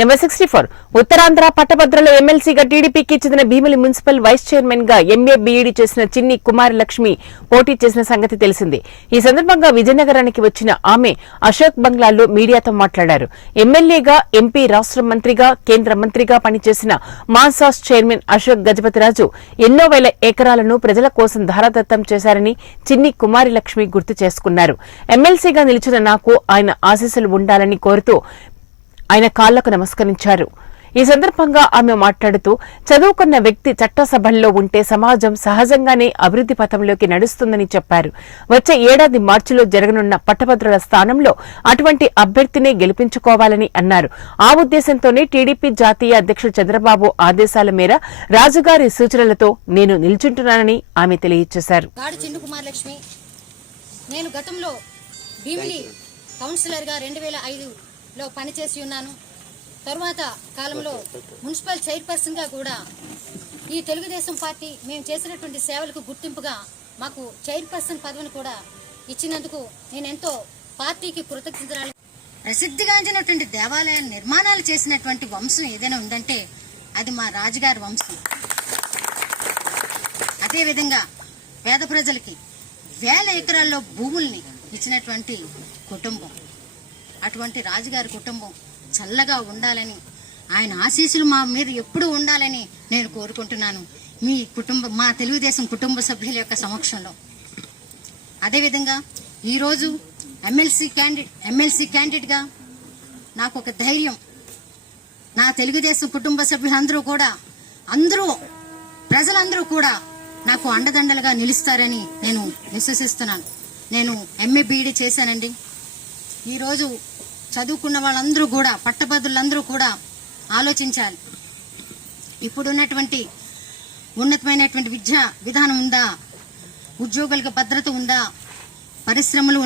Number 64 Uttarandhra పట్టభద్రుల ఎమ్మెల్సీగా టీడీపీకి చెందిన భీమిలి మున్సిపల్ వైస్ చైర్మన్ గా ఎంఏ బీఈడీ చేసిన చిన్ని కుమారి లక్ష్మి పోటీ చేసిన సంగతి తెలిసిందే. ఈ సందర్భంగా విజయనగరానికి వచ్చిన ఆమె అశోక్ బంగ్లాలో మీడియాతో మాట్లాడారు. ఎమ్మెల్యేగా, ఎంపీ, రాష్ట్ర మంత్రిగా, కేంద్ర మంత్రిగా పనిచేసిన మాన్సాస్ చైర్మన్ అశోక్ గజపతిరాజు ఎన్నో వేల ఎకరాలను ప్రజల కోసం ధారాదత్తం చేశారని చిన్ని కుమారి లక్ష్మి గుర్తు చేసుకున్నారు. ఎమ్మెల్సీగా నిలిచిన నాకు ఆయన ఆశీస్సులు ఉండాలని కోరుతూ ఆయన కాళ్లకు నమస్కరించారు. ఈ సందర్భంగా ఆమె మాట్లాడుతూ చదువుకున్న వ్యక్తి చట్టసభల్లో ఉంటే సమాజం సహజంగానే అభివృద్ది పథంలోకి నడుస్తుందని చెప్పారు. వచ్చే ఏడాది మార్చిలో జరగనున్న పట్టభద్రుల స్థానంలో అటువంటి అభ్యర్థినే గెలిపించుకోవాలని అన్నారు. ఆ ఉద్దేశంతోనే టీడీపీ జాతీయ అధ్యక్షుడు చంద్రబాబు ఆదేశాల మేర రాజుగారి సూచనలతో నేను నిల్చుంటున్నానని ఆమె తెలియజేశారు. నేను గతంలో భీమిలి కౌన్సిలర్గా 2005లో పనిచేసి ఉన్నాను. తరువాత కాలంలో మున్సిపల్ చైర్పర్సన్ గా కూడా ఈ తెలుగుదేశం పార్టీ మేము చేసినటువంటి సేవలకు గుర్తింపుగా మాకు చైర్పర్సన్ పదవిని కూడా ఇచ్చినందుకు నేనెంతో పార్టీకి కృతజ్ఞతలు. ప్రసిద్ధిగాంచినటువంటి దేవాలయ నిర్మాణాలు చేసినటువంటి వంశం ఏదైనా ఉందంటే అది మా రాజుగారి వంశం. అదేవిధంగా పేద ప్రజలకి వేల ఎకరాల్లో భూముల్ని ఇచ్చినటువంటి కుటుంబం. అటువంటి రాజుగారి కుటుంబం చల్లగా ఉండాలని, ఆయన ఆశీస్సులు మా మీద ఎప్పుడూ ఉండాలని నేను కోరుకుంటున్నాను మీ మా తెలుగుదేశం కుటుంబ సభ్యుల యొక్క సమక్షంలో. అదేవిధంగా ఈరోజు ఎమ్మెల్సీ క్యాండిడేట్గా నాకు ఒక ధైర్యం, నా తెలుగుదేశం కుటుంబ సభ్యులందరూ కూడా ప్రజలందరూ కూడా నాకు అండదండలుగా నిలుస్తారని నేను విశ్వసిస్తున్నాను. నేను ఎంఏ బీఈడీ చేశానండి. ఈరోజు చదువుకున్న వాళ్ళందరూ కూడా, పట్టభద్రులందరూ కూడా ఆలోచించాలి. ఇప్పుడున్నటువంటి ఉన్నతమైనటువంటి విద్యా విధానం ఉందా, ఉద్యోగులకు భద్రత ఉందా, పరిశ్రమలు